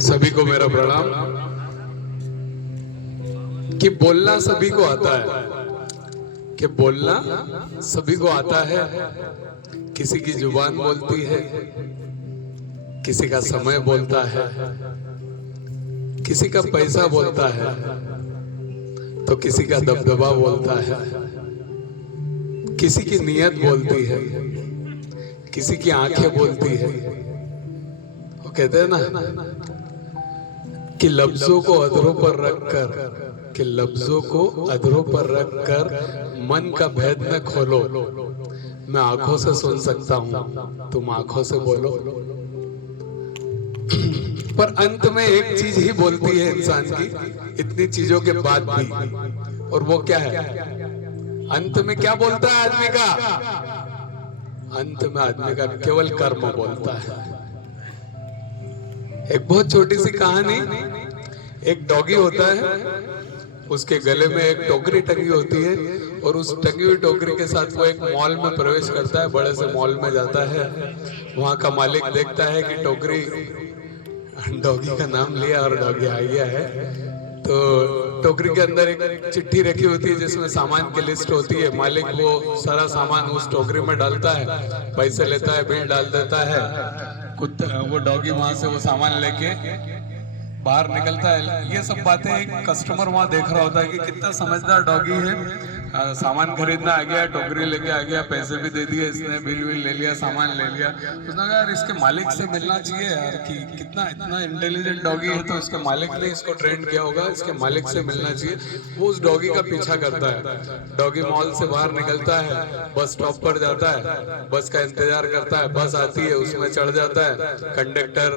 सभी को मेरा प्रणाम। कि बोलना सभी को आता है, कि बोलना सभी को आता है। किसी की जुबान बोलती है, किसी का समय बोलता है, किसी का पैसा बोलता है, तो किसी का दबदबा बोलता है, किसी की नीयत बोलती है, किसी की आंखें बोलती है। वो कहते हैं ना कि लफ्जों को अधरों पर रखकर, कि लफ्जों को अधरों पर रखकर मन का भेद न खोलो। मैं आंखों से सुन सकता हूं, तुम आंखों से बोलो। पर अंत में एक चीज ही बोलती है इंसान की, इतनी चीजों के बाद भी, और वो क्या है? अंत में क्या बोलता है आदमी का? अंत में आदमी का केवल कर्म बोलता है। एक बहुत छोटी सी कहानी। एक डॉगी होता है, उसके गले में एक टोकरी टंगी होती है, और उस टंगी हुई टोकरी के साथ वो एक मॉल में प्रवेश करता है। बड़े से मॉल में जाता है। वहां का मालिक देखता है कि टोकरी, डॉगी का नाम लिया और डॉगी आ गया है, तो टोकरी के अंदर एक चिट्ठी रखी होती है जिसमें सामान की लिस्ट होती है। मालिक वो सारा सामान उस टोकरी में डालता है, पैसे लेता है, बिल डाल देता है। कुत्ता, वो डॉगी वहां से वो सामान लेके बाहर निकलता है। ये सब बातें एक कस्टमर वहां देख रहा होता है कि कितना समझदार डॉगी है। सामान खरीदना आ गया, टोकरी लेके आ गया, पैसे भी दे दिए इसने, बिल विल ले लिया, सामान ले लिया। उसने कहा यार इसके मालिक से मिलना चाहिए यार, कि कितना इतना इंटेलिजेंट डॉगी है, तो इसके मालिक ने इसको ट्रेन किया होगा, इसके मालिक से मिलना चाहिए। वो उस डॉगी का पीछा करता है। डॉगी मॉल से बाहर निकलता है, बस स्टॉप पर जाता है, बस का इंतजार करता है। बस आती है, उसमें चढ़ जाता है। कंडक्टर,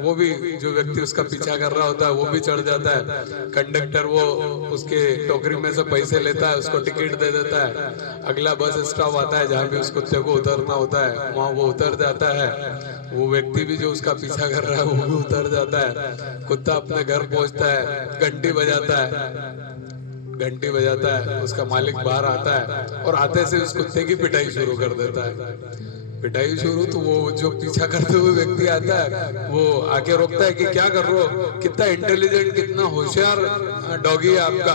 वो भी जो व्यक्ति उसका पीछा कर रहा होता है, वो भी चढ़ जाता है। कंडक्टर वो उसके टोकरी में से पैसे लेता है, उसको टिकट दे देता है। अगला बस स्टॉप आता है जहाँ भी उस कुत्ते को उतरना होता है, वहाँ वो उतर जाता है। वो व्यक्ति भी जो उसका पीछा कर रहा है वो भी उतर जाता है। कुत्ता अपने घर पहुंचता है, घंटी बजाता है, घंटी बजाता है, उसका मालिक बाहर आता है और आते से उस कुत्ते की पिटाई शुरू कर देता है। पिटाई शुरू, तो वो जो पीछा करते हुए व्यक्ति आता है, वो आके रोकता है कि क्या कर रहे हो, कितना इंटेलिजेंट, कितना होशियार डॉगी है आपका,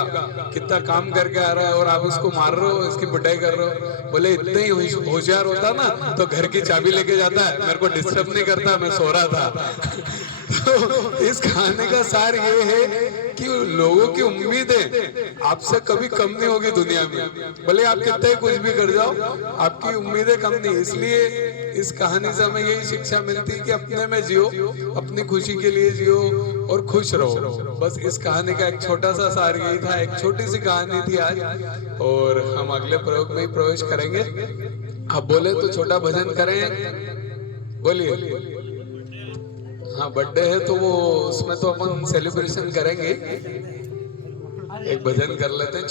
कितना काम करके आ रहा है और आप उसको मार रहे हो, इसकी पिटाई कर रहे हो। बोले इतना ही होशियार होता ना तो घर की चाबी लेके जाता है, मेरे को डिस्टर्ब नहीं करता, मैं सो रहा था। तो इस कहानी का सार ये है कि लोगों की उम्मीदें आपसे कभी कम नहीं होगी दुनिया में। भले आप कितने कुछ भी कर जाओ, आपकी उम्मीदें कम नहीं। इसलिए इस कहानी से हमें यही शिक्षा मिलती है कि अपने में जियो, अपनी खुशी के लिए जियो और खुश रहो। बस इस कहानी का एक छोटा सा सार यही था, एक छोटी सी कहानी थी आज। और हम अगले प्रयोग में ही प्रवेश करेंगे। आप बोले तो छोटा भजन करें, बोलिए। हाँ, बर्थडे है तो वो उसमें तो अपन सेलिब्रेशन करेंगे, एक भजन कर लेते हैं।